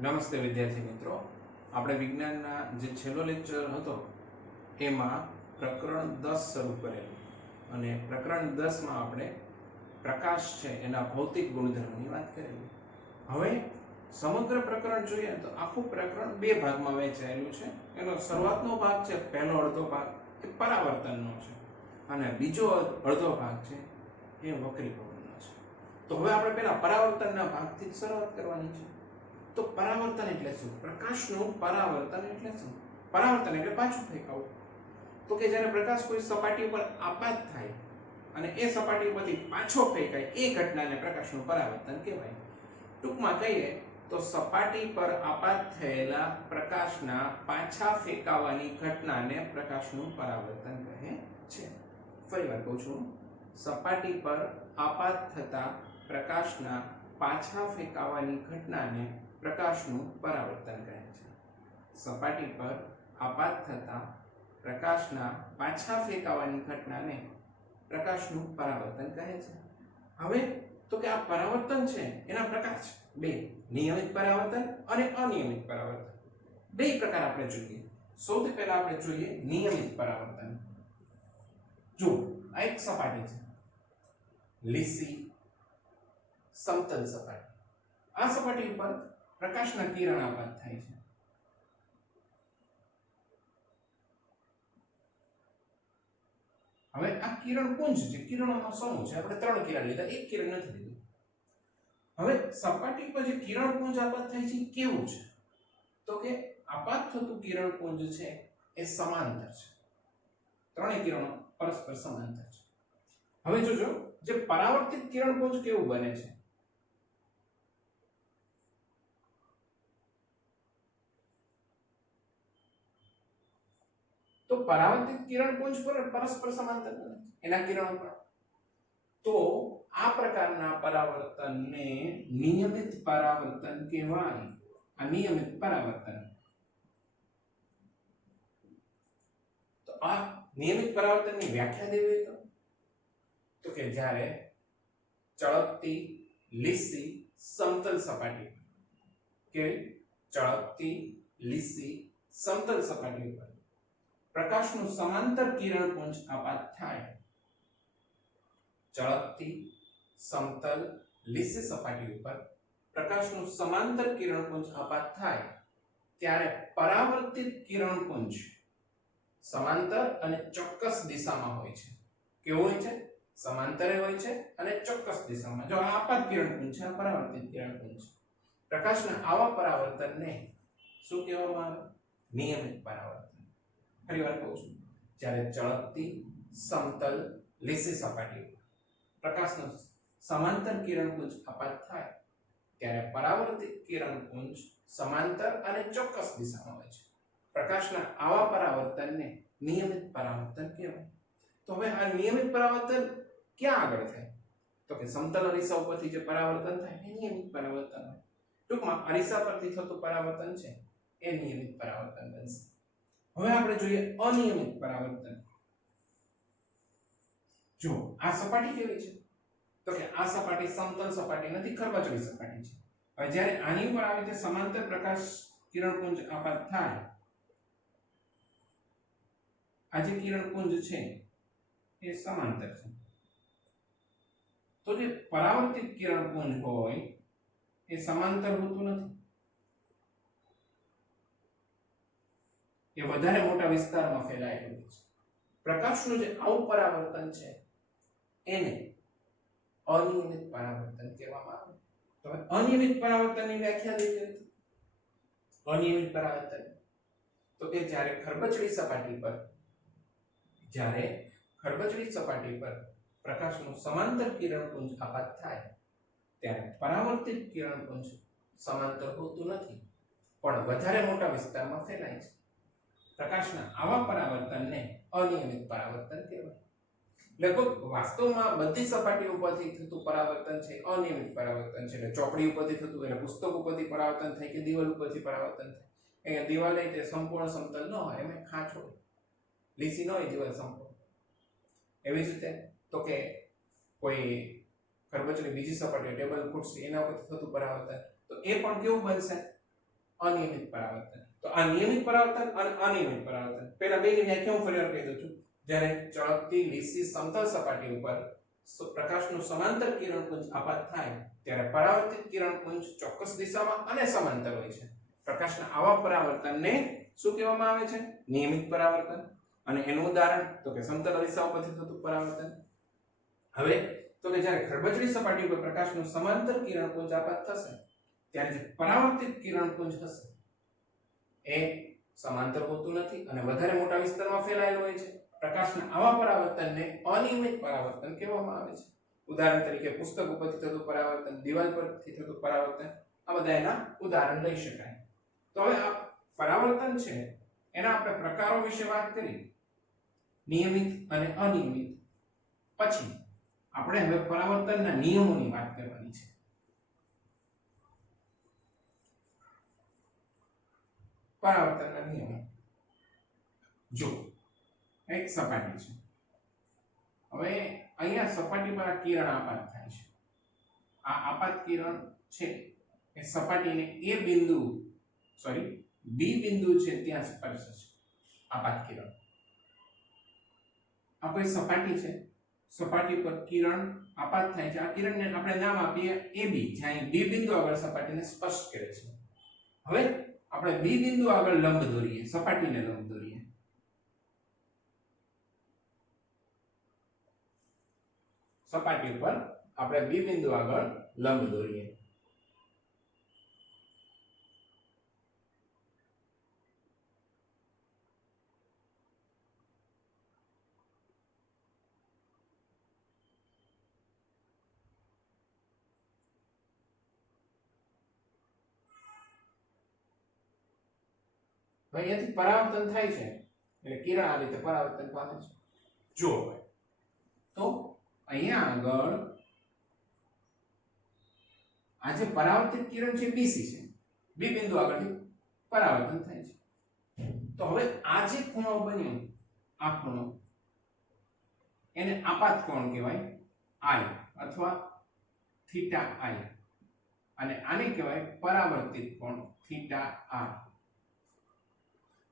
નમસ્તે વિદ્યાર્થી મિત્રો, આપણે વિજ્ઞાનના જે છેલ્લો લેક્ચર હતો એમાં પ્રકરણ 10 શરૂ કરેલું અને પ્રકરણ 10માં આપણે પ્રકાશ છે એના ભૌતિક ગુણધર્મોની વાત કરેલી. હવે સમગ્ર પ્રકરણ જોઈએ તો આખું પ્રકરણ બે ભાગમાં વહેંચાયેલું છે. એનો શરૂઆતનો ભાગ છે, પહેલો અડધો ભાગ એ પરાવર્તનનો છે અને બીજો અડધો ભાગ છે એ વક્રીભવનનો છે. તો હવે આપણે પહેલા પરાવર્તનના ભાગથી શરૂઆત કરવાની છે. તો પરાવર્તન એટલે શું? પ્રકાશનું પરાવર્તન એટલે શું? પરાવર્તન એટલે પાછું ફેંકાવું. તો કે જ્યારે પ્રકાશ કોઈ સપાટી ઉપર આપાત થાય અને એ સપાટી પરથી પાછો ફેંકાય એ ઘટનાને પ્રકાશનું પરાવર્તન કહેવાય. ટૂંકમાં કહીએ તો સપાટી પર આપાત થયેલા પ્રકાશના પાછા ફેંકાવાની ઘટનાને પ્રકાશનું પરાવર્તન કહે છે. ફરીવાર કહું છું, સપાટી પર આપાત થતા પ્રકાશના પાછા ફેંકાવાની ઘટનાને પ્રકાશનું પરાવર્તન કહે છે. સપાટી પર આપાત થતા પ્રકાશના પાછા ફેંકાવાની ઘટનાને પ્રકાશનું પરાવર્તન કહે છે. હવે તો કે આ પરાવર્તન છે એના પ્રકાર છે બે, નિયમિત પરાવર્તન અને અનિયમિત પરાવર્તન. બે પ્રકાર આપણે જોઈએ. સૌથી પહેલા આપણે જોઈએ નિયમિત પરાવર્તન. જો આ એક સપાટી છે, લીસી સમતલ સપાટી. આ સપાટી ઉપર પ્રકાશના કિરણ આપાત થાય છે. હવે આ કિરણ પુંજ છે, કિરણોનો સમૂહ છે. આપણે ત્રણ કિરણ લીધા, એક કિરણ નથી લીધું. હવે સપાટી પર જે કિરણ પુંજ આપાત થાય છે કેવું છે? તો કે આપાત થતું કિરણ પુંજ છે એ સમાંતર છે. ત્રણેય કિરણો પરસ્પર સમાંતર છે. હવે જોજો, જે પરાવર્તિત કિરણ પુંજ કેવું બને છે? તો પરાવર્તિત કિરણપુંજ પર પરસ્પર સમાંતર બને એના કિરણો પર. તો આ પ્રકારના પરાવર્તનને નિયમિત પરાવર્તન કહેવાય. આ નિયમિત પરાવર્તન. તો આ નિયમિત પરાવર્તનની વ્યાખ્યા દેવી તો કે જ્યારે ચળકતી લીસી સમતલ સપાટી કે ચળકતી લીસી સમતલ સપાટી ઉપર પ્રકાશનું સમાંતર કિરણપુંજ આપાત થાય. ચળકતી સમતલ લીસી સપાટી ઉપર પ્રકાશનું સમાંતર કિરણપુંજ આપાત થાય ત્યારે પરાવર્તિત કિરણપુંજ સમાંતર અને ચોક્કસ દિશામાં હોય છે. કેવું હોય છે? સમાંતરે હોય છે અને ચોક્કસ દિશામાં. જો આ આપાત કિરણપુંજ છે, આ પરાવર્તિત કિરણપુંજ. પ્રકાશના આવા પરાવર્તનને શું કહેવામાં આવે? નિયમિત પરાવર્તન. ફરીવાર કહું છું, જ્યારે ચળકતી સમતલ લીસી સપાટી ઉપર પ્રકાશનું સમાંતર કિરણપુંજ આપાત થાય ત્યારે પરાવર્તિત કિરણપુંજ સમાંતર અને ચોક્કસ દિશામાં હોય છે. પ્રકાશના આવા પરાવર્તનને નિયમિત પરાવર્તન કહેવાય. તો હવે આ નિયમિત પરાવર્તન ક્યાં આગળ થાય? તો કે સમતલ અરીસા ઉપરથી જે પરાવર્તન થાય એ નિયમિત પરાવર્તન હોય. ટૂંકમાં અરીસા પરથી થતું પરાવર્તન છે એ નિયમિત પરાવર્તન બનશે. હવે આપણે જોઈએ અનિયમિત પરાવર્તન. જો આ સપાટી કેવી છે? તો કે આ સપાટી સમતલ સપાટી નથી, ખરબચડી સપાટી છે. હવે જ્યારે આની ઉપર આવી રીતે સમાંતર પ્રકાશ કિરણપુંજ આપાત થાય, આ જે કિરણપુંજ છે એ સમાંતર છે. તો જે પરાવર્તિત કિરણપુંજ હોય એ સમાંતર હોતું નથી, એ વધારે મોટા વિસ્તારમાં ફેલાયેલું છે. પ્રકાશનું જે આવું પરાવર્તન છે એને અનિયમિત પરાવર્તન કહેવામાં આવે. તો અનિયમિત પરાવર્તનની વ્યાખ્યા દઈએ તો અનિયમિત પરાવર્તન તો કે જ્યારે ખરબચડી સપાટી પર પ્રકાશનું સમાંતર કિરણપુંજ આપાત થાય ત્યારે પરાવર્તિત કિરણપુંજ સમાંતર હોતું નથી પણ વધારે મોટા વિસ્તારમાં ફેલાય છે. પ્રકાશના આવા પરાવર્તનને અનિયમિત પરાવર્તન કહેવાય. લગભગ વાસ્તવમાં બધી સપાટીઓ ઉપરથી થતું પરાવર્તન છે અનિયમિત પરાવર્તન છે. એટલે ચોકડી ઉપરથી થતું, એટલે પુસ્તક ઉપરથી પરાવર્તન થાય કે દિવાલ ઉપરથી પરાવર્તન થાય. અહીંયા દિવાલ તે સંપૂર્ણ સમતલ ન હોય, એમાં ખાંચ હોય, લીસી ન હોય દિવાલ સંપૂર્ણ. એવી જ રીતે તો કે કોઈ ખરબચડી બીજી સપાટી, ટેબલ ખુરશી, એના ઉપરથી થતું પરાવર્તન, તો એ પણ કેવું બનશે? અનિયમિત પરાવર્તન. તો આ નિયમિત પરાવર્તન અને અનિયમિત પરાવર્તન પહેલા બેની વ્યાખ્યા હું ફરીવાર કહી દઉં છું. જ્યારે ચળકતી લીસી સમતલ સપાટી ઉપર પ્રકાશનું સમાંતર કિરણપુંજ આપાત થાય ત્યારે પરાવર્તિત કિરણપુંજ ચોક્કસ દિશામાં અને સમાંતર હોય છે. પ્રકાશના આવા પરાવર્તનને શું કહેવામાં આવે છે? નિયમિત પરાવર્તન. અને એનું ઉદાહરણ તો કે સમતલ દિશાઓ પરથી થતું પરાવર્તન. હવે તો કે જ્યારે ખરબચડી સપાટી ઉપર પ્રકાશનું સમાંતર કિરણપુંજ આપાત થશે ત્યારે જે પરાવર્તિત કિરણપુંજ હશે એ સમાંતર હોતું નથી અને વધારે મોટા વિસ્તારમાં ફેલાયેલું હોય છે. પ્રકાશના આવા પરાવર્તનને અનિયમિત પરાવર્તન કહેવામાં આવે છે. ઉદાહરણ તરીકે પુસ્તક ઉપરથી થતું પરાવર્તન, દિવાલ પરથી થતું પરાવર્તન, આ બધા એના ઉદાહરણ લઈ શકાય. તો હવે આ પરાવર્તન છે એના આપણે પ્રકારો વિશે વાત કરી, નિયમિત અને અનિયમિત. પછી આપણે હવે પરાવર્તનના નિયમોની વાત કરવાની છે. પરાવર્તનના નિયમો. જો એક સપાટી છે, હવે અહીંયા સપાટી પર આ કિરણ આપાત થાય છે. આ આપાત કિરણ છે એ સપાટીને બી બિંદુ છે ત્યાં સ્પર્શે છે. આપાત કિરણ આ કોઈ સપાટી છે, સપાટી પર કિરણ આપાત થાય છે. આ કિરણને આપણે નામ આપીએ AB, જ્યાં બી બિંદુ આગળ સપાટીને સ્પર્શ કરે છે. હવે આપણે બી બિંદુ આગળ લંબ દોરીએ, સપાટીને લંબ દોરીએ. સપાટી પર આપણે બી બિંદુ આગળ લંબ દોરીએ. અહીંયાથી પરાવર્તન થાય છે એટલે કિરણ આ રીતે પરાવર્તન પામે છે. જો તો અહીંયા આગળ આ જે પરાવર્તિત કિરણ છે બીસી છે, બી બિંદુ આગળથી પરાવર્તન થાય છે. તો હવે આ જે ખૂણો બન્યો, આ ખૂણો એને આપાત કોણ કહેવાય, I અથવા થીટા I, અને આને કહેવાય પરાવર્તિત કોણ થીટા R.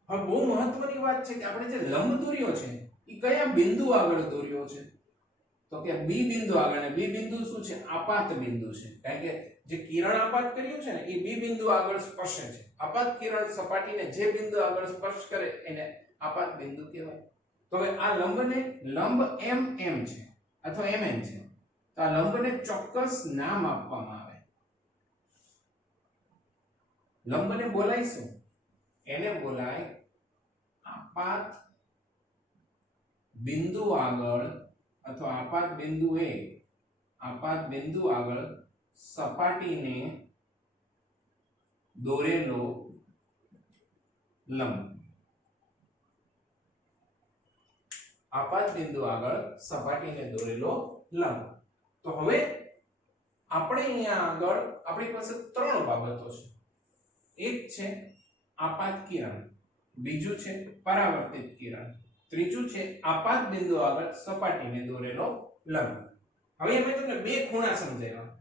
હવે બહુ મહત્વની વાત છે કે આપણે જે લંબ દોર્યો છે એ કયા બિંદુ આગળ દોર્યો છે? તો કે બી બિંદુ આગળ. ને બી બિંદુ શું છે? આપાત બિંદુ છે. કારણ કે જે કિરણ આપાત કર્યું છે ને એ બી બિંદુ આગળ સ્પર્શે છે. આપાત કિરણ સપાટીને જે બિંદુ આગળ સ્પર્શ કરે એને આપાત બિંદુ કહેવાય. તો હવે આ લંબને લંબ MM છે અથવા MN છે, તો આ લંબને ચોક્કસ નામ આપવામાં આવે. લંબને બોલાય શું? એને બોલાય આપાત બિંદુ આગળ અથવા આપાત બિંદુ આગળ સપાટીને દોરેલો લંબ. આપાત બિંદુ આગળ સપાટીને દોરેલો લંબ. તો હવે આપણે અહીંયા આગળ આપણી પાસે ત્રણ બાબતો છે. એક છે આપાત કિરણ, બીજું છે પરાવર્તિત કિરણ, ત્રીજું છે આપાત બિંદુ આગળ સપાટીને દોરેલો લંબ. હવે મેં તમને બે ખૂણા સમજાવ્યા,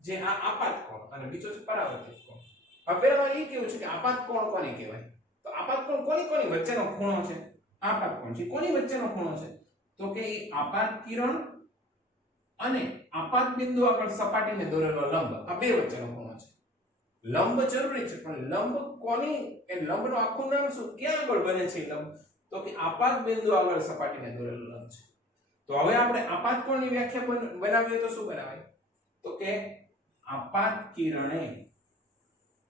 જે આ આપાત કોણ અને બીજો છે પરાવર્તિત કોણ. હવે પહેલા એ કેવું છે કે આપાત કોણ કોને કહેવાય? તો આપાત કોણ કોની વચ્ચેનો ખૂણો છે? આપાત કોણ છે કોની વચ્ચેનો ખૂણો છે? તો કે એ આપાત કિરણ અને આપાત બિંદુ આગળ સપાટીને દોરેલો લંબ, આ બે વચ્ચેનો ખૂણો છે. લંબ જરૂરી છે, પણ લંબ કોની, એ લંબનું આખું નામ શું, ક્યાં આગળ બને છે લંબ? તો કે આપાત બિંદુ આગળ સપાટીને દોરેલો લંબ છે. તો હવે આપણે આપાત કોણની વ્યાખ્યા બનાવીએ તો શું બનાવાય? તો કે આપાત કિરણે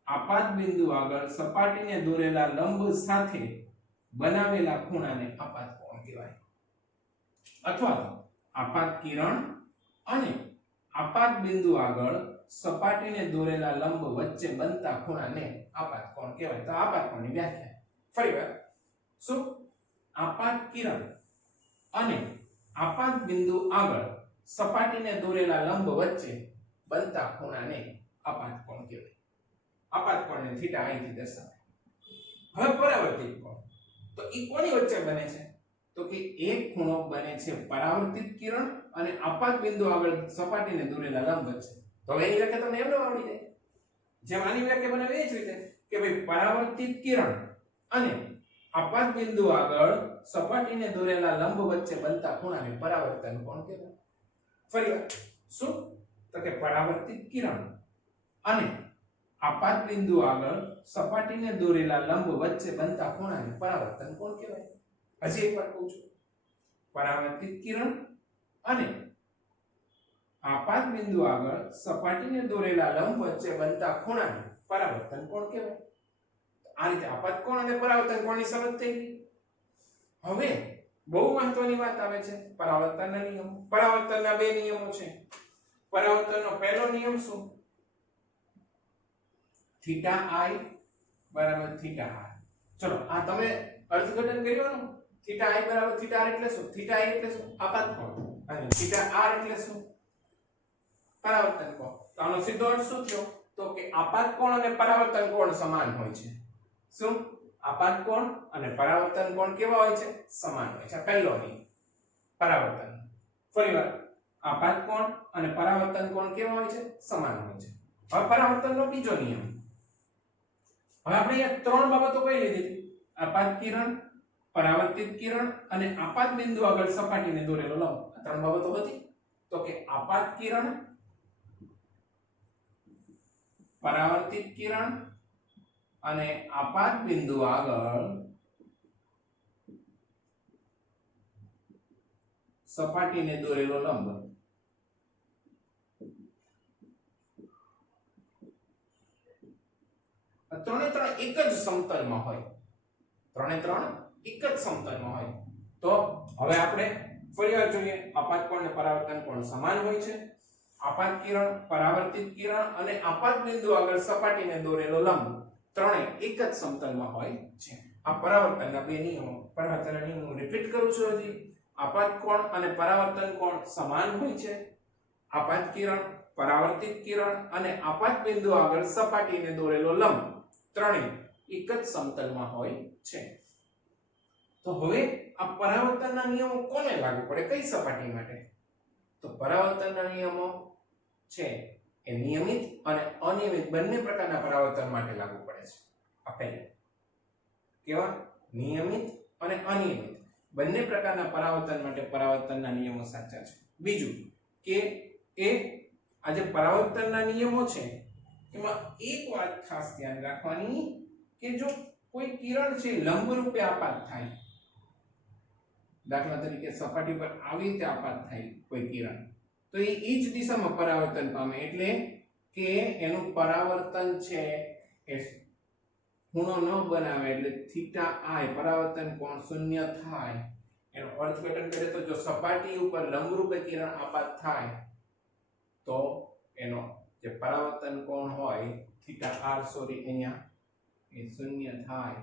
આપાત બિંદુ આગળ સપાટીને દોરેલા લંબ સાથે બનાવેલા ખૂણાને આપાત કોણ કહેવાય. અથવા તો આપાત કિરણ અને આપાત બિંદુ આગળ સપાટીને દોરેલા લંબ વચ્ચે બનતા ખૂણાને આપાત કોણ કહેવાય. તો આપાત કોણની વ્યાખ્યા ફરીવાર શું? આપાત કિરણ અને આપાત બિંદુ આગળ સપાટીને દોરેલા લંબ વચ્ચે બનતા ખૂણાને આપાત કોણ કહેવાય. આપાત કોણને થીટા I થી દર્શાવે. હવે પરાવર્તિત કોણ, તો ઈ કોની વચ્ચે બને છે? તો કે એક ખૂણો બને છે પરાવર્તિત કિરણ અને આપાત બિંદુ આગળ સપાટીને દોરેલા લંબ વચ્ચે. તો હવે એની વ્યાખ્યા તમને એમને આવડી જાય. જેમ આની વ્યાખ્યા બનાવી એ જ રીતે કે ભાઈ પરાવર્તિત કિરણ અને આપાત બિંદુ આગળ સપાટીને દોરેલા લંબ વચ્ચે બનતા ખૂણાને પરાવર્તન કોણ કહેવાય? ફરીવાર શું? તો કે પરાવર્તિત કિરણ અને આપાત બિંદુ આગળ સપાટીને દોરેલા લંબ વચ્ચે બનતા ખૂણાને પરાવર્તન કોણ કહેવાય? હજી એકવાર કહું છું, પરાવર્તિત કિરણ અને આપાત બિંદુ આગળ સપાટીને દોરેલા લંબ વચ્ચે બનતા ખૂણાને પરાવર્તન કોણ કહેવાય? આ રીતે આપાત કોણ અને પરાવર્તન કોણની સમજ થઈ ગઈ. હવે બહુ મહત્વની વાત આવે છે, પરાવર્તનના નિયમો. પરાવર્તનના બે નિયમો છે. પરાવર્તનનો પહેલો નિયમ શું? થીટા આઈ બરાબર થીટા આર. ચલો આ તમે અર્થઘટન કર્યું ને, થીટા આઈ બરાબર થીટા આર એટલે શું? થીટા આઈ એટલે શું? આપાત કોણ. અને થીટા આર એટલે શું? પરાવર્તન કોણ. તો આનો સીધો અર્થ શું થયો? તો કે આપાત કોણ અને પરાવર્તન કોણ સમાન હોય છે. શું? આપાત કોણ અને પરાવર્તન કોણ કેવા હોય છે? સમાન હોય છે. પહેલો નિયમ પરાવર્તન. ફરીવાર, આપાત કોણ અને પરાવર્તન કોણ કેવા હોય છે? સમાન હોય છે. હવે પરાવર્તનનો બીજો નિયમ. હવે આપણે અહીંયા ત્રણ બાબતો કઈ લીધી? આપાત કિરણ, પરાવર્તિત કિરણ અને આપાત બિંદુ આગળ સપાટીને દોરેલો લંબ. આ ત્રણ બાબતો હતી. તો કે આપાત કિરણ, પરાવર્તિત કિરણ અને આપાત બિંદુ આગળ સપાટીને દોરેલો લંબ. ત્રણે ત્રણ એક જ સમતલમાં હોય. ત્રણે ત્રણ એક જ સમતલમાં હોય. તો હવે આપણે ફરીવાર જોઈએ, આપાત કોણ અને પરાવર્તન કોણ સમાન હોય છે. આપાત કિરણ, પરાવર્તિત કિરણ અને આપાત બિંદુ આગળ સપાટીને દોરેલો લંબ ત્રણે એક જ સમતલમાં હોય છે. આ પરાવર્તનના બે નિયમો. પરાવર્તનના નિયમો રિપીટ કરું છું હજી. આપાત કોણ અને પરાવર્તન કોણ સમાન હોય છે. આપાત કિરણ, પરાવર્તિત કિરણ અને આપાત બિંદુ આગળ સપાટીને દોરેલો લંબ ત્રણે એક જ સમતલમાં હોય છે. તો હવે આ પરાવર્તનના નિયમો કોને લાગુ પડે? કઈ સપાટી માટે? તો પરાવર્તનના નિયમો છે એ નિયમિત અને અનિયમિત બંને પ્રકારના પરાવર્તન માટે લાગુ પડે છે. આ પહેલું. કેવા? નિયમિત અને અનિયમિત બંને પ્રકારના પરાવર્તન માટે પરાવર્તનના નિયમો સાચા છે. બીજું કે આ જે પરાવર્તનના નિયમો છે એમાં એક વાત ખાસ ધ્યાન રાખવાની કે જો કોઈ કિરણ છે લંબ રૂપે આપાત થાય, દાખલા તરીકે સપાટી પર આવી રીતે આપાત થાય કોઈ કિરણ, તો એ જ દિશામાં પરાવર્તન પામે. એટલે કે એનું પરાવર્તન છે એ ખૂણો ન બનાવે, એટલે થીટા આઈ પરાવર્તન કોણ શૂન્ય થાય. એનો અર્થઘટન કરીએ તો જો સપાટી ઉપર લંબરૂપે કિરણ આપાત થાય તો એનો જે પરાવર્તન કોણ હોય થીટા આર અહીંયા એ શૂન્ય થાય.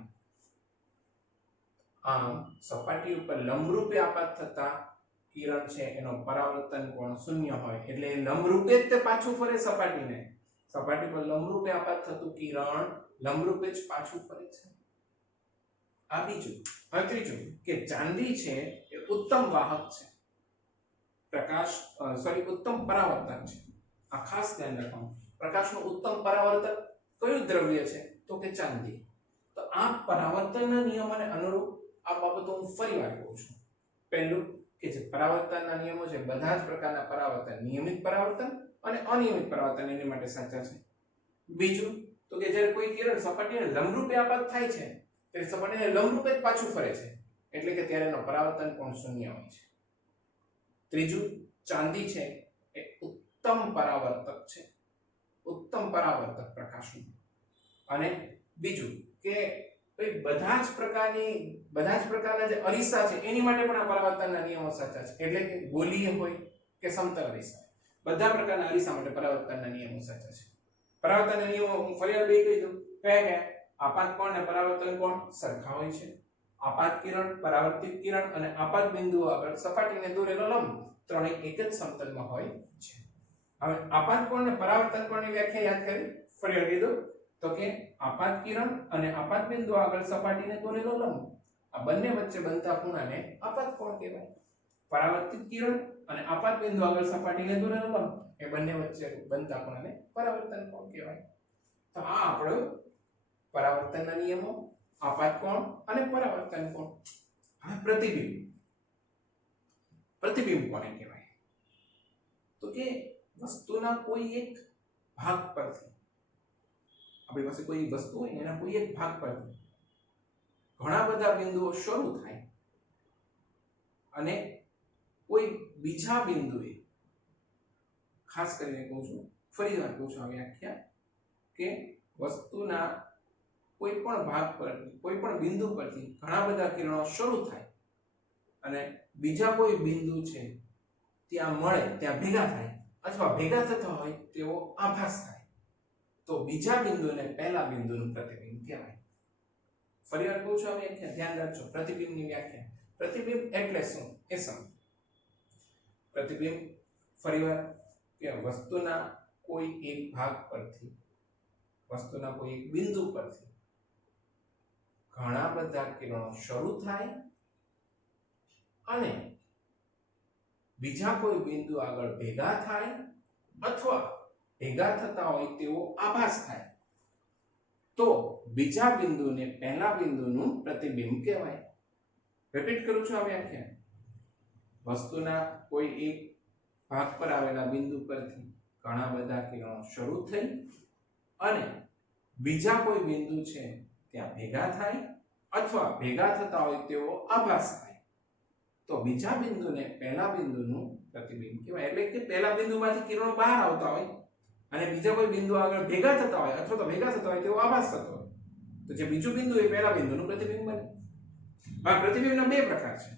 આમ સપાટી ઉપર લંબરૂપે આપાત થતા કિરણ છે એનો પરાવર્તન કોણ શૂન્ય હોય, એટલે લંબરૂપે જ તે પાછું ફરે સપાટીને. સપાટી પર લંબરૂપે આપાત થતું કિરણ લંબરૂપે જ પાછું ફરે છે. આ બીજું. હવે ત્રીજું કે ચાંદી છે એ ઉત્તમ વાહક છે, ઉત્તમ પરાવર્તક છે. આ ખાસ ધ્યાન રાખવાનું. પ્રકાશનું ઉત્તમ પરાવર્તક કયું દ્રવ્ય છે? તો કે ચાંદી. તો આ પરાવર્તનના નિયમોને અનુરૂપ આ બાબતો હું ફરીવાર કહું છું. પહેલું કે જે પરાવર્તનના નિયમો છે બધા જ પ્રકારના પરાવર્તન, નિયમિત પરાવર્તન અને અનિયમિત પરાવર્તન એની માટે સાચા છે. બીજું તો કે જ્યારે કોઈ કિરણ સપાટીને લંબરૂપે આપાત થાય છે ત્યારે સપાટીને લંબરૂપે જ પાછું ફરે છે, એટલે કે ત્યારે એનો પરાવર્તન કોણ શૂન્ય હોય છે. ત્રીજું, ચાંદી છે એ ઉત્તમ પરાવર્તક છે, ઉત્તમ પરાવર્તક પ્રકાશનું. અને બીજું કે બધા જ પ્રકારના જે અરીસા છે એની માટે પણ આ પરાવર્તનના નિયમો સાચા છે. એટલે કે ગોલીય હોય કે સમતલ અરીસા, બધા પ્રકારના અરીસા માટે પરાવર્તનના નિયમો સાચા છે. પરાવર્તનના નિયમો હું ફરીવાર બે કહી દઉં. કયા? આપાત કોણ અને પરાવર્તન કોણ સરખા હોય છે. આપાત કિરણ, પરાવર્તિત કિરણ અને આપાત બિંદુઓ આગળ સપાટીને દોરેલો લંબ ત્રણેય એક જ સમતલમાં હોય છે. હવે આપાત કોણ અને પરાવર્તન કોણની વ્યાખ્યા યાદ કરી ફરીવાર કીધું તો કે આપાત કિરણ અને આપાત બિંદુ આગળ સપાટીને દોરેલો લંબ આ બંને વચ્ચે બનતા ખૂણાને આપાત કોણ કહેવાય. પરાવર્તિત કિરણ અને આપાત બિંદુ આગળ સપાટીને દોરેલો લંબ એ બંને વચ્ચે બનતા ખૂણાને પરાવર્તન કોણ કહેવાય. તો આ આપણો પરાવર્તનના નિયમો, આપાત કોણ અને પરાવર્તન કોણ. હવે પ્રતિબિંબ. પ્રતિબિંબ કોને કહેવાય? તો કે વસ્તુના કોઈ એક ભાગ પરથી, આપણી પાસે કોઈ વસ્તુ હોય એના કોઈ એક ભાગ પરથી ઘણા બધા બિંદુઓ શરૂ થાય અને કોઈ બીજા બિંદુએ, ખાસ કરીને કહું છું, ફરી વાર કહું છું આ વ્યાખ્યા, કે વસ્તુના કોઈ પણ ભાગ પરથી, કોઈ પણ બિંદુ પરથી ઘણા બધા કિરણો શરૂ થાય અને બીજા કોઈ બિંદુ છે ત્યાં મળે, ત્યાં ભેગા થાય અથવા ભેગા થતા હોય તેવો આભાસ થાય, તો બીજા બિંદુને પહેલા બિંદુનું પ્રતિબિંબ કહેવાય. ફરીવાર કહું છું આ વ્યાખ્યા ધ્યાન રાખજો. પ્રતિબિંબની વ્યાખ્યા. પ્રતિબિંબ એટલે શું એ સમજો. પ્રતિબિંબ ફરીવાર કે વસ્તુના કોઈ એક ભાગ પરથી, વસ્તુના કોઈ એક બિંદુ પરથી ઘણા બધા કિરણો શરૂ થાય અને બીજા કોઈ બિંદુ આગળ ભેગા થાય અથવા ભેગા થતા હોય તેવો આભાસ થાય, તો બીજા બિંદુને પહેલા બિંદુનું પ્રતિબિંબ કહેવાય. રિપીટ કરું છું આ વ્યાખ્યા. વસ્તુના કોઈ એક ભાગ પર આવેલા બિંદુ પરથી ઘણા બધા કિરણો શરૂ થઈ અને બીજા કોઈ બિંદુ છે ત્યાં ભેગા થાય અથવા ભેગા થતા હોય તેવો આભાસ થાય, તો બીજા બિંદુને પહેલા બિંદુનું પ્રતિબિંબ કહેવાય. એટલે કે પહેલા બિંદુમાંથી કિરણો બહાર આવતા હોય અને બીજા કોઈ બિંદુ આગળ ભેગા થતા હોય અથવા તો ભેગા થતા હોય તેવો આભાસ થતો હોય, તો જે બીજું બિંદુ એ પહેલા બિંદુનું પ્રતિબિંબ બને. આ પ્રતિબિંબના બે પ્રકાર છે.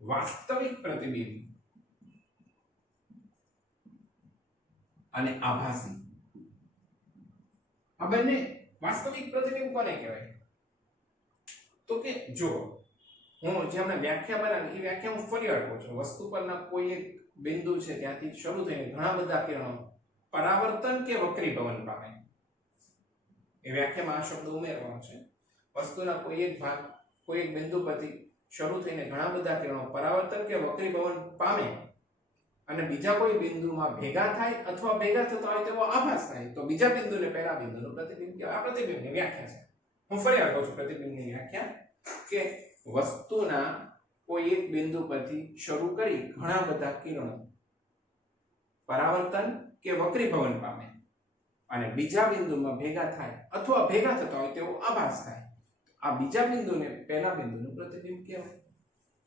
વાસ્તવિક પ્રતિબિંબ અને આભાસી. આ બંને વાસ્તવિક પ્રતિબિંબ કોને કહેવાય? તો કે જો હું જે હમણાં વ્યાખ્યા બનાવી એ વ્યાખ્યા હું ફરી વાર કહું છું. વસ્તુ પરના કોઈ એક બિંદુ છે ત્યાંથી શરૂ થઈને ઘણા બધા કિરણો પરાવર્તન કે વક્રીભવન પામે. એ વ્યાખ્યામાં આ શબ્દ ઉમેરવાનો છે. વસ્તુના કોઈ એક ભાગ, કોઈ એક બિંદુ પરથી શરૂ થઈને ઘણા બધા કિરણો પરાવર્તન કે વક્રીભવન પામે અને બીજા કોઈ બિંદુમાં ભેગા થાય અથવા ભેગા થતા હોય તેવો આભાસ થાય, તો બીજા બિંદુને પહેલા બિંદુનું પ્રતિબિંબ કહેવાય. આ પ્રતિબિંબની વ્યાખ્યા છે. હું ફરી વાર કહું છું પ્રતિબિંબની વ્યાખ્યા, કે વસ્તુના કોઈ એક બિંદુ પરથી શરૂ કરી ઘણા બધા કિરણો પરાવર્તન કે વક્રીભવન પામે અને બીજા બિંદુમાં ભેગા થાય અથવા ભેગા થતા હોય તેવો આભાસ થાય, આ બીજા બિંદુને પહેલા બિંદુનું પ્રતિબિંબ કહેવાય.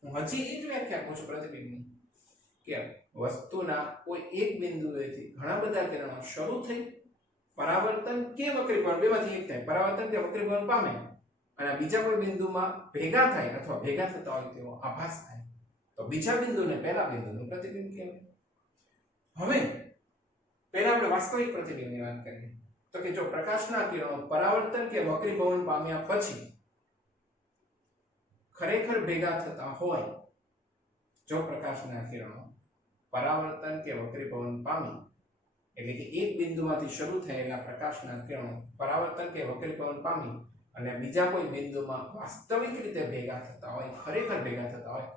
હું હજી એ જ વ્યાખ્યા કહું છું પ્રતિબિંબની, કે વસ્તુના કોઈ એક બિંદુએથી ઘણા બધા કિરણો શરૂ થઈ પરાવર્તન કે વક્રીભવન, બેમાંથી એક થાય, પરાવર્તન કે વક્રીભવન પામે અને બીજા કોઈ બિંદુમાં ભેગા થાય અથવા ભેગા થતા હોય તેવો આભાસ થાય, તો બીજા બિંદુને પહેલા બિંદુનું પ્રતિબિંબ કહેવાય. હવે પહેલા આપણે વાસ્તવિક પ્રતિબિંબની વાત કરીએ, તો કે જો પ્રકાશના કિરણો પરાવર્તન કે વક્રીભવન પામ્યા પછી ખરેખર ભેગા થતા હોય, જો પ્રકાશના કિરણો પરાવર્તન કે વક્રીભવન પામી, એટલે કે એક બિંદુમાંથી શરૂ થયેલા પ્રકાશના કિરણો પરાવર્તન કે વક્રીભવન પામી અને બીજા કોઈ બિંદુમાં વાસ્તવિક રીતે ભેગા થતા હોય, ખરેખર ભેગા થતા હોય,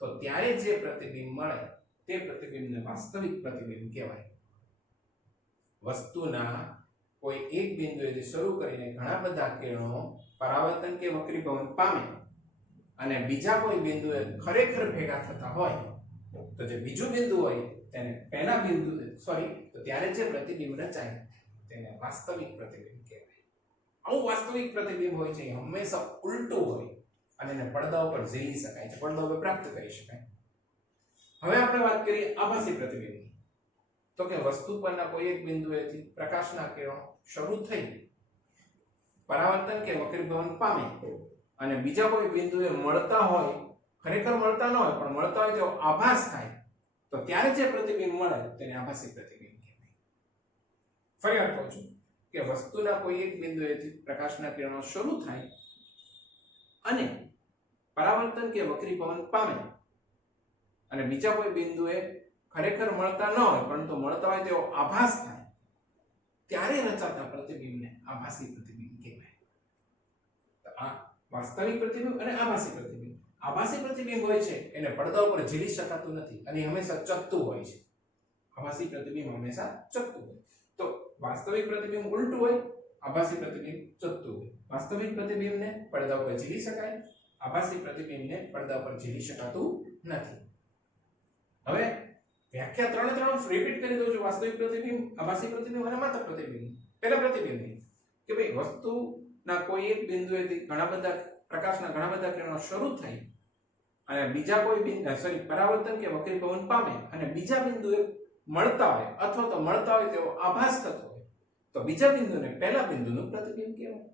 તો ત્યારે જે પ્રતિબિંબ મળે તે પ્રતિબિંબને વાસ્તવિક પ્રતિબિંબ કહેવાય. વસ્તુના કોઈ એક બિંદુએથી શરૂ કરીને ઘણા બધા કિરણો પરાવર્તન કે વક્રીભવન પામે અને બીજા કોઈ બિંદુએ ખરેખર ભેગા થતા હોય, તો જે બીજું બિંદુ હોય તેને પહેલા બિંદુ તો ત્યારે જે પ્રતિબિંબ રચાય તેને વાસ્તવિક પ્રતિબિંબ કહેવાય. આવું વાસ્તવિક પ્રતિબિંબ હોય છે એ હંમેશા ઉલટું હોય અને એને પડદા ઉપર ઝીલી શકાય છે, પડદા ઉપર પ્રાપ્ત કરી શકાય. હવે આપણે વાત કરીએ આભાસી પ્રતિબિંબની, તો કે વસ્તુ પરના કોઈ એક બિંદુએથી પ્રકાશના કિરણો શરૂ થઈ પરાવર્તન કે વક્રીભવન પામે અને બીજા કોઈ બિંદુએ મળતા હોય, ખરેખર મળતા ન હોય પણ મળતા હોય તેવો આભાસ થાય, તો ત્યારે જે પ્રતિબિંબ મળે તેને આભાસી પ્રતિબિંબ કહેવાય. ફરી વાર કહું છું કે વસ્તુના કોઈ એક બિંદુએથી પ્રકાશના કિરણો શરૂ થાય અને પરાવર્તન કે વક્રીભવન પામે અને બીજા કોઈ બિંદુએ ખરેખર મળતા ન હોય પરંતુ મળતા હોય તેવો આભાસ થાય, ત્યારે રચાતા પ્રતિબિંબને આભાસી પ્રતિબિંબ કહેવાય. તો આ વાસ્તવિક પ્રતિબિંબ અને આભાસી પ્રતિબિંબ. આભાસી પ્રતિબિંબ હોય છે એને પડદા ઉપર ઝીલી શકાતું નથી અને હંમેશા ચકતું હોય છે. આભાસી પ્રતિબિંબ હંમેશા ચકતું હોય. તો વાસ્તવિક પ્રતિબિંબ ઉલટું હોય આભાસી પ્રતિબિંબ ચત્તું હોય. વાસ્તવિક પ્રતિબિંબને પડદા ઉપર ઝીલી શકાય, આભાસી પ્રતિબિંબને પડદા પર ઝીલી શકાતું નથી. હવે વ્યાખ્યા ત્રણે રિપીટ કરી દઉં છું. વાસ્તવિક પ્રતિબિંબ, આભાસી પ્રતિબિંબ અને માત્ર પ્રતિબિંબ. પહેલા પ્રતિબિંબની કે ભાઈ વસ્તુના કોઈ એક બિંદુએથી પ્રકાશના ઘણા બધા કિરણો શરૂ થઈ અને બીજા કોઈ પરાવર્તન કે વક્રીભવન પામે અને બીજા બિંદુએ મળતા હોય અથવા તો મળતા હોય તેવો આભાસ થતો હોય તો બીજા બિંદુને પહેલા બિંદુનું પ્રતિબિંબ કહેવાય.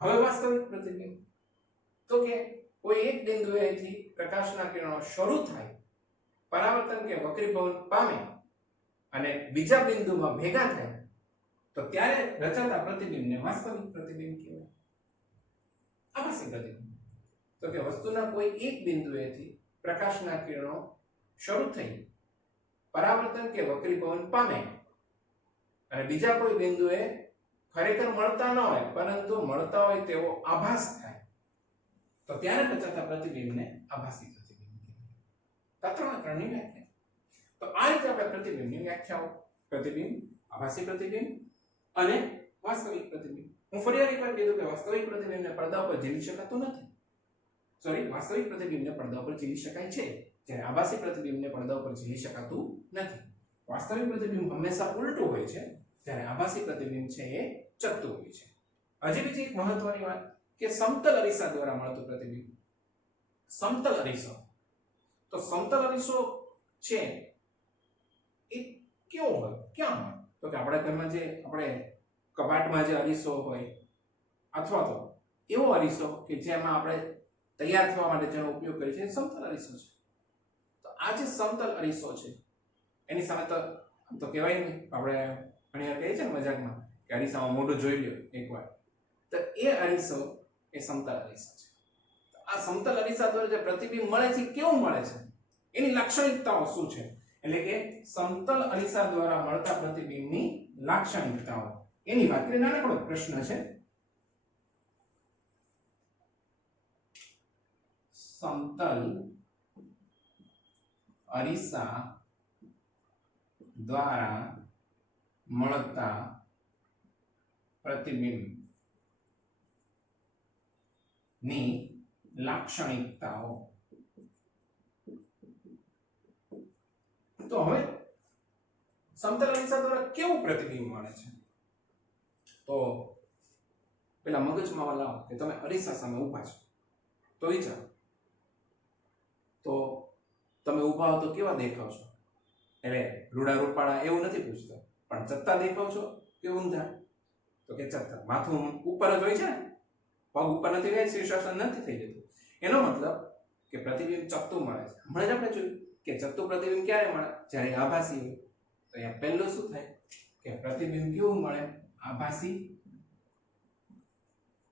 હવે વાસ્તવિક પ્રતિબિંબ તો કે કોઈ એક બિંદુએથી પ્રકાશના કિરણો શરૂ થાય, પરાવર્તન કે વક્રીભવન પામે અને બીજા બિંદુમાં ભેગા થાય તો ત્યારે રચાતા પ્રતિબિંબને વાસ્તવિક પ્રતિબિંબ કહેવાય. આભાસી પ્રતિબિંબ તો કે વસ્તુના કોઈ એક બિંદુએથી પ્રકાશના કિરણો શરૂ થઈ, પરાવર્તન કે વક્રીભવન પામે અને બીજા કોઈ બિંદુએ ખરેખર મળતા ન હોય પરંતુ મળતા હોય તેવો આભાસ થાય તો ત્યારે રચાતા પ્રતિબિંબને આભાસી પ્રતિબિંબ કહેવાય. ત્રણની વ્યાખ્યા. તો આ રીતે આપણે પ્રતિબિંબની વ્યાખ્યાઓ, પ્રતિબિંબ, આભાસી પ્રતિબિંબ અને વાસ્તવિક પ્રતિબિંબ. હું ફરી એકવાર કીધું કે વાસ્તવિક પ્રતિબિંબને પડદા ઉપર ઝીલી શકાતું નથી. વાસ્તવિક પ્રતિબિંબને પડદા ઉપર ઝીલી શકાય છે, જ્યારે આભાસી પ્રતિબિંબને પડદા ઉપર ઝીલી શકાતું નથી. વાસ્તવિક પ્રતિબિંબ હંમેશા ઉલટું હોય છે, જ્યારે આભાસી પ્રતિબિંબ છે એ ચત્તું હોય છે. હજી બીજી એક મહત્વની વાત કે સમતલ અરીસા દ્વારા મળતું પ્રતિબિંબ. સમતલ અરીસો, તો સમતલ અરીસો છે એ કેવો હોય, ક્યાં હોય? તો કે આપણા ઘરમાં જે આપણે કબાટમાં જે અરીસો હોય અથવા તો એવો અરીસો કે જેમાં આપણે તૈયાર થવા માટે જેનો ઉપયોગ કરીએ છીએ સમતલ અરીસો છે. તો આ જે સમતલ અરીસો છે એની સામે તો કહેવાય નહીં, આપણે ઘણી વાર કહીએ છીએ ને મજાકમાં કે અરીસામાં મોઢું જોઈ લ્યો એકવાર, તો એ અરીસો એ સમતલ અરીસો છે. તો આ સમતલ અરીસા દ્વારા જે પ્રતિબિંબ મળે છે કેવું મળે છે, એની લાક્ષણિકતાઓ શું છે? એટલે કે સમતલ અરીસા દ્વારા મળતા પ્રતિબિંબની લાક્ષણિકતાઓ એની વાત કરીએ. નાનકડો પ્રશ્ન છે. સમતલ અરીસા દ્વારા મળતા પ્રતિબિંબની લાક્ષણિકતાઓ. તો હવે સમતલ અરીસા દ્વારા કેવું પ્રતિબિંબ મળે છે? તો પેલા મગજમાં લાવો કે તમે અરીસા સામે ઊભા છો, તો વિચારો તો તમે ઊભા હો તો કેવા દેખાવ છો? એટલે રૂડા રૂપાળા એવું નથી પૂછતો, પણ ચત્તા દેખાવ છો કે ઊંધા? તો કે ચત્તા. માથું ઉપર જ હોય છે ને, પગ ઉપર નથી હોય, શીર્ષાસન નથી થઈ જતું. એનો મતલબ કે પ્રતિબિંબ ચત્તું મળે છે. હમણાં જ આપણે જોયું કે ચત્તું પ્રતિબિંબ ક્યારે મળે? જ્યારે આભાસી હોય. તો અહીંયા પહેલું શું થાય કે પ્રતિબિંબ કેવું મળે? આભાસી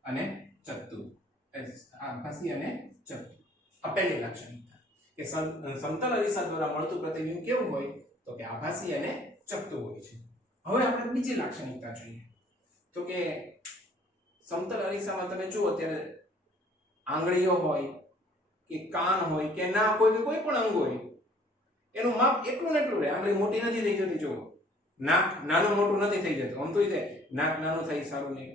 અને ચત્તું. આભાસી અને ચત્તું. આ પહેલી લાક્ષણિકતા કે સમતલ અરીસા દ્વારા મળતું પ્રતિબિંબ કેવું હોય? તો કે આભાસી અને ચત્તું હોય છે. હવે આપણે બીજી લાક્ષણિકતા જોઈએ. તો કે સમતલ અરીસામાં તમે જુઓ ત્યારે આંગળીઓ હોય કે કાન હોય કે નાક હોય કે કોઈ પણ અંગ હોય, એનું માપ એટલું ને એટલું રહે. આંગળી મોટી નથી થઈ જતી. જુઓ, નાક નાનું મોટું નથી થઈ જતું. આમ તો નાક નાનું થાય સારું નહીં.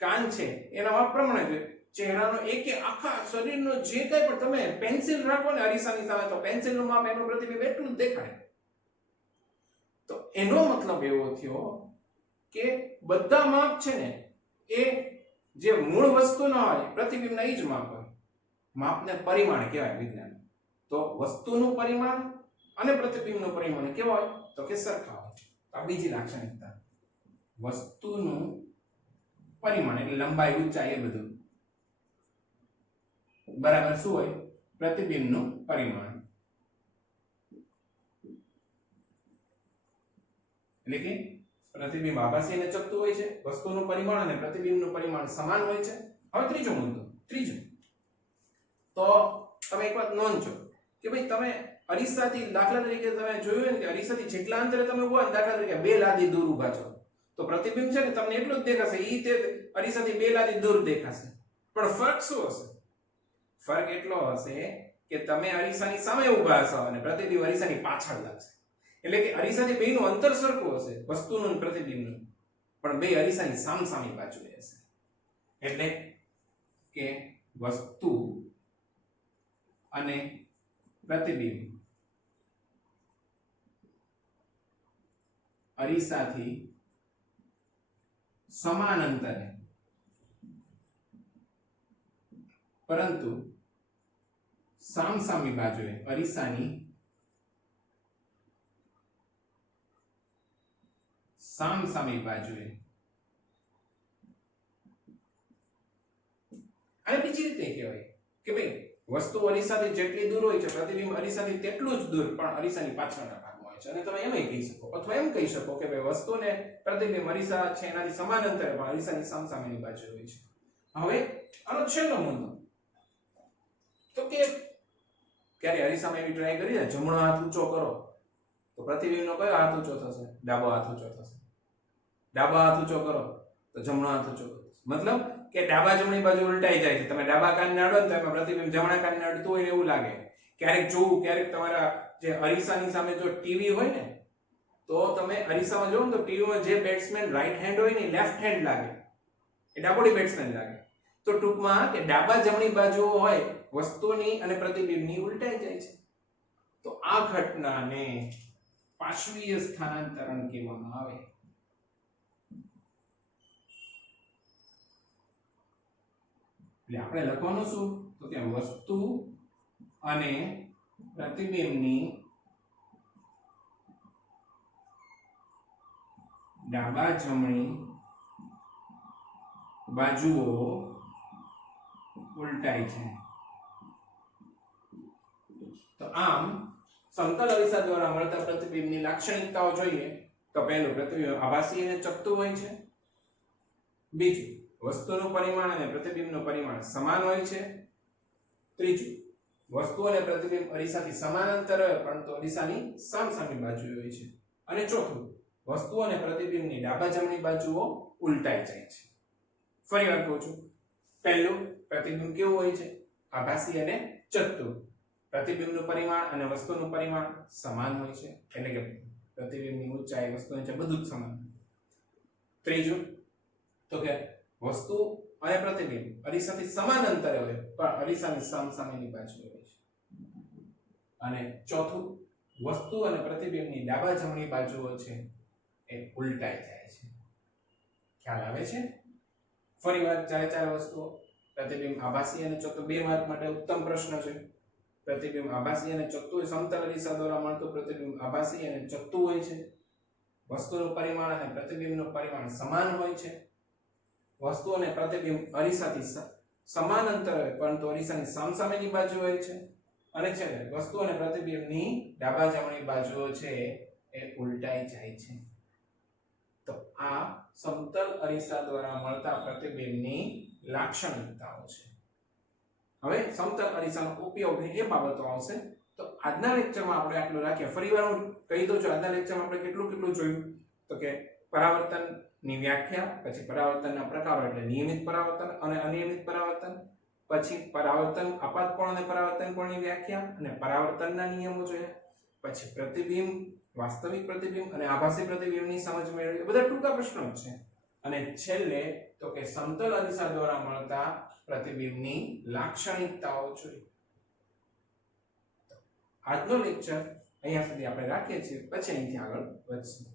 કાન છે એના માપ પ્રમાણે છે. ચહેરાનો એક આખા શરીરનો જે કંઈ પણ તમે પેન્સિલ રાખો ને અરીસાની સામે, તો પેન્સિલનું માપ એનું પ્રતિબિંબ એટલું જ દેખાય. તો એનો મતલબ એવો થયો કે બધા માપ છે ને એ જે મૂળ વસ્તુના હોય પ્રતિબિંબના એ જ માપ હોય. માપને પરિમાણ કહેવાય વિજ્ઞાન. તો વસ્તુનું પરિમાણ અને પ્રતિબિંબનું પરિમાણ કેવા હોય? તો કે સરખા હોય. આ બીજી લાક્ષણિકતા. વસ્તુનું પરિમાણ એટલે લંબાઈ, ઊંચાઈ, એ બધું બરાબર શું હોય? પ્રતિબિંબનું પરિમાણ. એટલે કે પ્રતિબિંબ આભાસી અને ચત્તું હોય છે, વસ્તુનું પરિમાણ અને પ્રતિબિંબનું પરિમાણ સમાન હોય છે. હવે ત્રીજો મુદ્દો. તો તમે એક વાત નોંધજો કે ભાઈ તમે અરીસાથી દાખલા તરીકે તમે જોયું ને કે અરીસાથી જેટલા અંતરે તમે ઉભા હોય, દાખલા તરીકે 2 લાદી દૂર ઉભા છો, તો પ્રતિબિંબ છે ને તમને એટલું જ દેખાશે. ઈ તે અરીસાથી 2 લાદી દૂર દેખાશે. પણ ફરક શું હશે? ફરક એટલો હશે કે તમે અરીસાની સામે ઊભા હશો અને પ્રતિબિંબ અરીસાની પાછળ લાગશે. એટલે કે અરીસાથી બેયનું અંતર સરખું હશે, વસ્તુનું અને પ્રતિબિંબનું, પણ બે અરીસાની સામસામી બાજુએ હશે. એટલે કે વસ્તુ અને પ્રતિબિંબ અરીસાથી સમાન અંતરે પરંતુ સામસામી બાજુએ અરીસાની સામસામી બાજુએ. અને બીજી રીતે કહેવાય કે ભાઈ વસ્તુ અરીસાથી જેટલી દૂર હોય છે પ્રતિબિંબ અરીસાથી તેટલું જ દૂર પણ અરીસાની પાછળના ભાગમાં હોય છે. અને તમે એમ કહી શકો અથવા એમ કહી શકો કે ભાઈ વસ્તુને પ્રતિબિંબ અરીસા છે એનાથી સમાન અંતરે પણ અરીસાની સામસામેની બાજુ હોય છે. હવે આનો છેલ્લો મુદ્દો તો કે ક્યારે અરીસામાં એવી ટ્રાય કરી ને જમણો હાથ ઊંચો કરો તો પ્રતિબિંબનો કયો હાથ ઊંચો થશે? ડાબો હાથ ઊંચો થશે. ડાબો હાથ ઊંચો કરો તો જમણો હાથ ઊંચો થશે. મતલબ કે ડાબા જમણી બાજુ ઉલટાઈ જાય છે. તમે ડાબા કાનને અડો ને તો એમાં પ્રતિબિંબ જમણા કાનને અડતું હોય ને એવું લાગે. ક્યારેક જોવું, ક્યારેક તમારા જે અરીસાની સામે જો ટીવી હોય ને તો તમે અરીસામાં જોવો ને તો ટીવીમાં જે બેટ્સમેન રાઈટ હેન્ડ હોય ને લેફ્ટ હેન્ડ લાગે, એ ડાબોડી બેટ્સમેન લાગે. તો ટૂંકમાં કે ડાબા જમણી બાજુ હોય વસ્તુની અને પ્રતિબિંબની ઉલટાઈ જાય છે. તો આ ઘટનાને પાર્શ્વીય સ્થાનાંતરણ કહેવામાં આવે. એટલે આપણે લખવાનું શું? તો કે વસ્તુ અને પ્રતિબિંબની ડાબા જમણી બાજુઓ ઉલટાઈ છે. તો આમ સમતલ અરીસા દ્વારા મળતા પ્રતિબિંબની લાક્ષણિકતાઓ જોઈએ તો પહેલું, પ્રતિબિંબ આભાસી અને ચપટું હોય છે. બીજું, વસ્તુનું પરિમાણ અને પ્રતિબિંબનું પરિમાણ સમાન હોય છે. ત્રીજું, વસ્તુ અને પ્રતિબિંબ અરીસાથી સમાન અંતરે હોય પરંતુ અરીસાની સામસામી બાજુએ હોય છે. અને ચોથું, વસ્તુ અને પ્રતિબિંબની ડાબા જમણી બાજુઓ ઉલટાઈ જાય છે. ફરી વાર કહું છું. પહેલું, પ્રતિબિંબ કેવું હોય છે? આભાસી અને ચપટું. પ્રતિબિંબનું પરિમાણ અને વસ્તુનું પરિમાણ સમાન હોય છે. એટલે કે પ્રતિબિંબની ઊંચાઈ, વસ્તુની ઊંચાઈ બધું જ સમાન. ત્રીજું, તો કે વસ્તુ અને પ્રતિબિંબ અરીસાથી સમાન અંતરે હોય પણ અરીસાની સામસામેની બાજુએ હોય છે. અને ચોથું, વસ્તુ અને પ્રતિબિંબની ડાબા જમણી બાજુઓ છે એ ઉલટાઈ જાય છે. ખ્યાલ આવે છે? ફરીવાર ચારે વસ્તુઓ. પ્રતિબિંબ આભાસી અને ચપટું 2 માર્ક માટે ઉત્તમ પ્રશ્ન છે. પ્રતિબિંબ આભાસી અને ચપટું સમતલ અરીસા દ્વારા મળતું પ્રતિબિંબ આભાસી અને ચપટું હોય છે. વસ્તુનું પરિમાણ અને પ્રતિબિંબનું પરિમાણ સમાન હોય છે. વસ્તુ અને પ્રતિબિંબ અરીસાથી સમાન અંતરે હોય પરંતુ અરીસાની સામસામેની બાજુ હોય છે. અને છેલ્લે વસ્તુ અને પ્રતિબિંબની ડાબા જમણી બાજુઓ છે એ ઉલટાઈ જાય છે. તો આ સમતલ અરીસા દ્વારા મળતા પ્રતિબિંબની લાક્ષણિકતાઓ છે. હવે સમતલ અરીસાનો ઉપયોગ એ બાબતો આવશે. તો આજના લેક્ચરમાં આપણે આટલું રાખીએ. ફરીવાર હું કહી દઉં છું, આજના લેક્ચરમાં આપણે કેટલું જોયું તો કે પરાવર્તનની વ્યાખ્યા, પછી પરાવર્તનના પ્રકારો એટલે નિયમિત પરાવર્તન અને અનિયમિત પરાવર્તન, પછી પરાવર્તન આપાત કોણ અને પરાવર્તન કોણની વ્યાખ્યા અને પરાવર્તનના નિયમો જોયા, પછી પ્રતિબિંબ, વાસ્તવિક પ્રતિબિંબ અને આભાસી પ્રતિબિંબની સમજ મેળવી. બધા ટૂંકા પ્રશ્નો જ છે. અને છેલ્લે તો કે સમતલ અરીસા દ્વારા મળતા પ્રતિબિંબની લાક્ષણિકતાઓ જોઈ. આજનો લેક્ચર અહીંયા સુધી આપણે રાખીએ છીએ, પછી અહીંથી આગળ વધશું.